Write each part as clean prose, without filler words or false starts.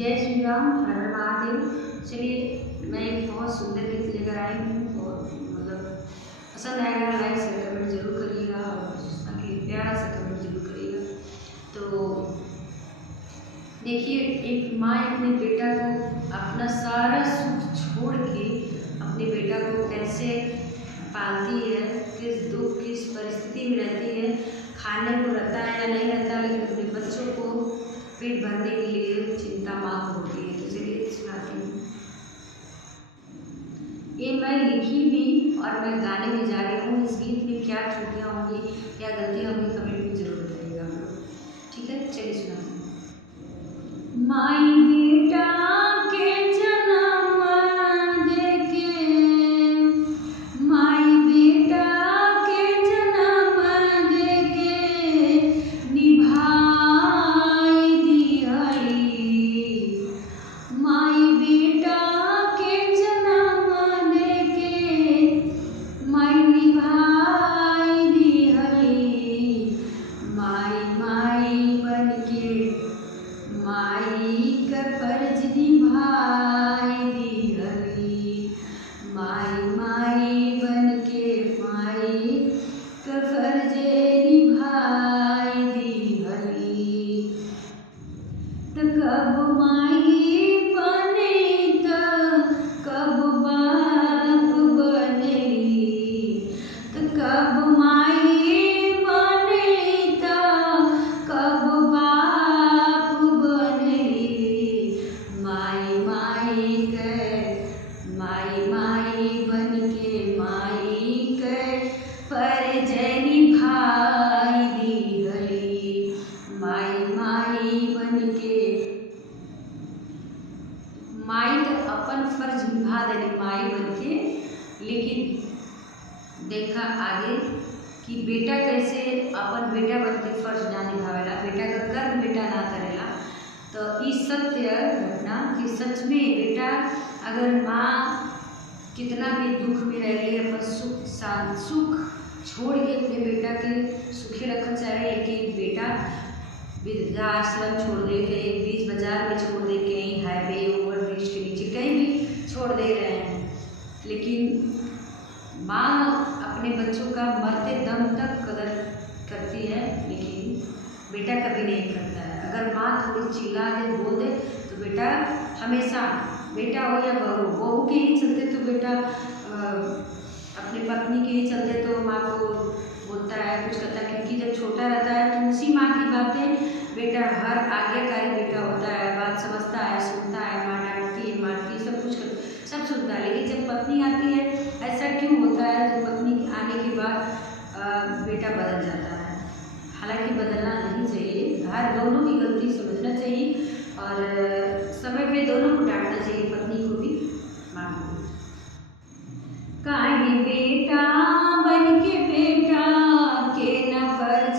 जय श्री राम, हर हर महादेव। चलिए, मैं एक बहुत सुंदर गीत लेकर आई हूँ और मतलब पसंद आएगा, लाइक शेयर कमेंट जरूर करिएगा और आगे प्यारा सा कमेंट जरूर करिएगा। तो देखिए, एक माँ अपने बेटा को अपना सारा सुख छोड़ के अपने बेटा को कैसे पालती है, किस दुख किस परिस्थिति में रहती है, खाने को रहता है या नहीं रहता, लेकिन अपने बच्चों को पेट भरने के लिए चिंता माँ को होती है। तो चलिए सुनाती हूँ। ये मैं लिखी भी और मैं गाने में जा रही हूँ। इस गीत में क्या त्रुटियाँ होंगी, क्या गलतियाँ होंगी, कमेंट में जरूर बताइएगा आप लोग। ठीक है, चलिए सुनाती हूँ। माई बेटा के जन्म देके, माई बेटा के जन्म देके निभाई दिहली। माई बेटा के जन्म देके माई निभाई दिहली। माई माई बनके माई का फर्ज निभाई दिहली। माई माई बनके माई का फर्ज निभाई दिहली। त कब माई बनेली त कब बाप बनेली। त कब माई बनेली त कब बाप बनेली। माई माई बनके माई के फर्ज निभाई दिहली। माई माई बनके माई तो अपन फर्ज निभा देली माई बनके, लेकिन देखा आगे कि बेटा कैसे अपन बेटा बनके फर्ज ना निभावेला, बेटा का कर्म बेटा ना करेला। तो इस सत्य घटना कि सच में बेटा अगर माँ कितना भी दुख में रह ले, अपन सुख छोड़ के अपने बेटा के सुखी रखना चाहे, लेकिन बेटा वृद्धाश्रम छोड़ दे, कहीं बीच बाजार में छोड़ दे, कहीं हाईवे ओवरब्रिज के नीचे कहीं भी छोड़ दे रहे हैं, लेकिन माँ अपने बच्चों का मरते दम तक कदर करती है, लेकिन बेटा कभी नहीं करता है। अगर माँ थोड़ी चिल्ला दे, बोल दे, तो बेटा हमेशा, बेटा हो या बहू के ही चलते तो बेटा अपने पत्नी के ही चलते तो माँ को बोलता है, कुछ करता है, क्योंकि जब छोटा रहता है तो उसी माँ की बातें बेटा हर आज्ञाकारी बेटा होता है, बात समझता है, सुनता है, माँ डांटती है, मारती है, सब कुछ सब सुनता है। लेकिन जब पत्नी आती है, ऐसा क्यों होता है, जब पत्नी आने के बाद बेटा बदल जाता है। हालांकि बदलना नहीं चाहिए, हर दोनों की गलती समझना चाहिए और समय पे दोनों को डांटना चाहिए, पत्नी को भी माँ को भी। काहे बेटा बनके बेटा के न फर्ज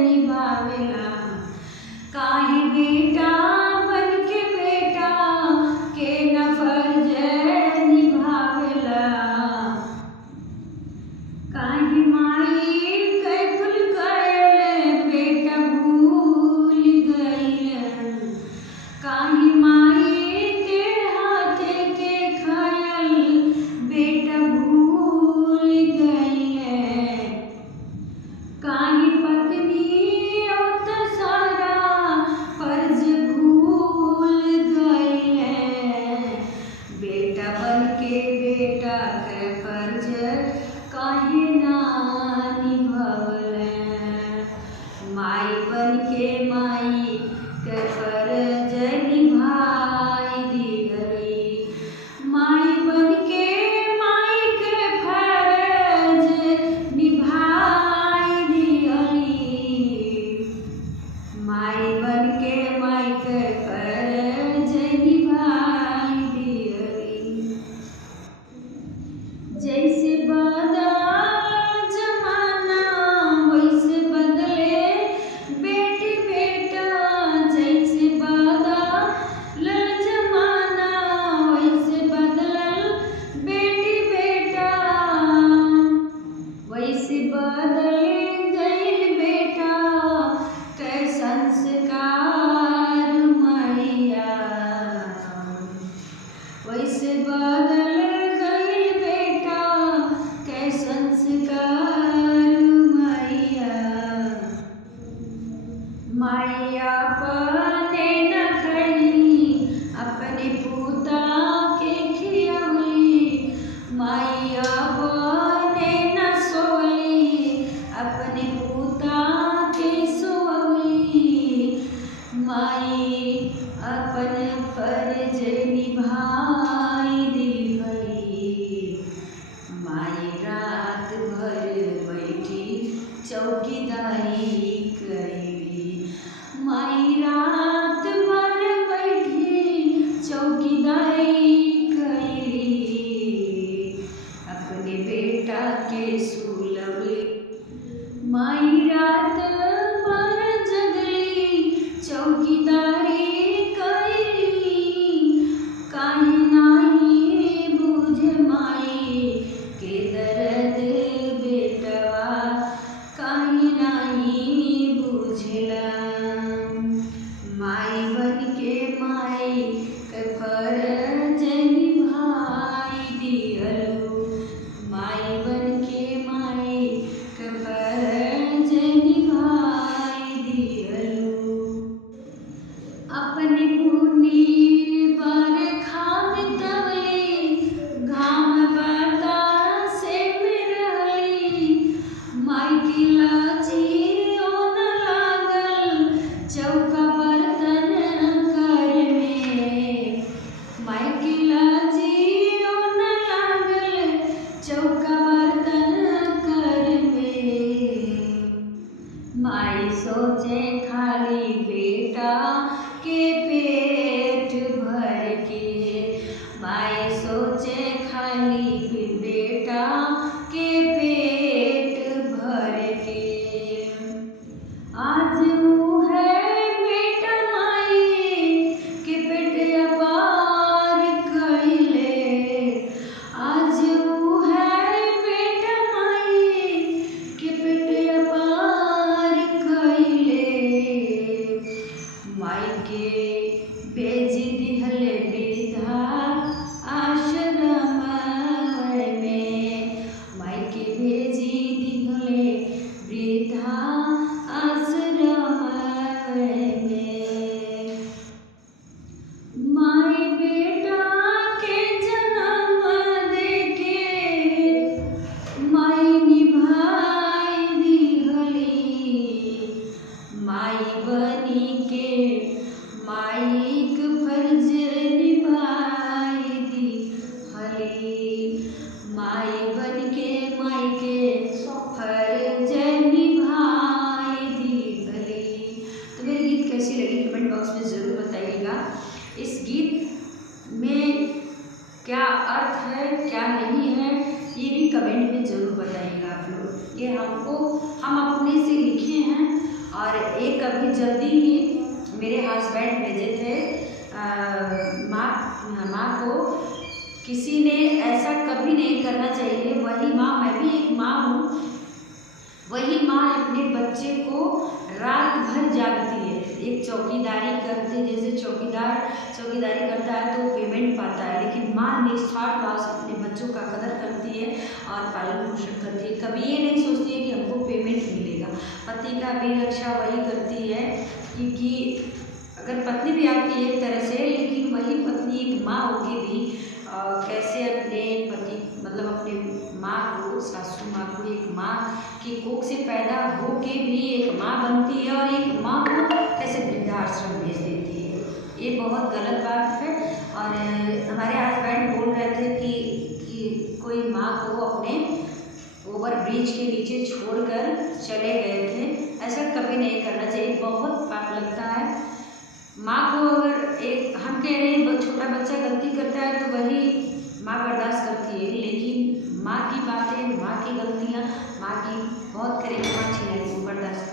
निभावेला। काहे बेटा अपन फर्ज निभाई दिहली। माई रात भर बैठी चौकीदारी कैली। माई रात भर बैठी चौकीदारी कैली। अपने बेटा के सुलवली। माई रात भर जगली चौकीदारी कैली। काहे नाही बुझे माई के दर्द बेटवा, काहे नाही बुझला। माई बन के माई के फर्ज निभाई दिहलु। माई बन के माई के फर्ज निभाई दिहलु। अपने पुनी बरखा बितवली, घाम बतासे में रहली। माई की लाजियो न लागल चौका बर्तन करे में। माई की लाजियो न लागल चौका बर्तन करे में। माई सोचे खाली बेटा के पेट भर के। माई सोचे खाली बेटा के पेट भर के। आज वो है बेटा माई के पेट अपार कैले। आज वो है बेटा माई के पेट अपार कैले। माई के भेज दिहले वृद्धा आश्रम में। माई के भेजी दिहले वृद्धा आश्रम में। माई बेटा के जन्म देके माई निभाई दिहली। माई बनी के माई के फर्ज निभाई दिहली। माई बन के माई के फर्ज निभाई दिहली। तो मेरी गीत कैसी लगी कमेंट बॉक्स में ज़रूर बताइएगा। इस गीत में क्या अर्थ है क्या नहीं है ये भी कमेंट में ज़रूर बताइएगा आप लोग। ये हम अपने से लिखे हैं और एक अभी जल्दी ही मेरे हस्बैंड भेजे थे। माँ को किसी ने ऐसा कभी नहीं करना चाहिए। वही माँ, मैं भी एक माँ हूँ, वही माँ अपने बच्चे को रात भर जागती है। एक चौकीदारी करते, जैसे चौकीदारी करता है तो पेमेंट पाता है, लेकिन माँ निस्वार्थ भाव से अपने बच्चों का कदर करती है और पालन पोषण करती है। कभी ये नहीं सोचती है कि हमको पेमेंट मिलेगा। पति का भी रक्षा वही करती है, क्योंकि अगर पत्नी भी आती है एक तरह से, लेकिन वही पत्नी एक माँ होके भी कैसे अपने पति मतलब अपने माँ को, सासू माँ को एक माँ की कोख से पैदा होके भी एक माँ बनती है और एक माँ को कैसे वृद्धाश्रम भेज देती है। ये बहुत गलत बात है। और हमारे हस्बैंड बोल रहे थे कि कोई माँ को अपने ओवर ब्रिज के नीचे छोड़कर चले गए थे। ऐसा कभी नहीं करना चाहिए, बहुत पाप लगता है। माँ को अगर एक हम कह रहे हैं छोटा बच्चा गलती करता है तो वही माँ बर्दाश्त करती है, लेकिन माँ की बातें, माँ की गलतियाँ, माँ की बहुत करेगी, माँ छीने को बर्दाश्त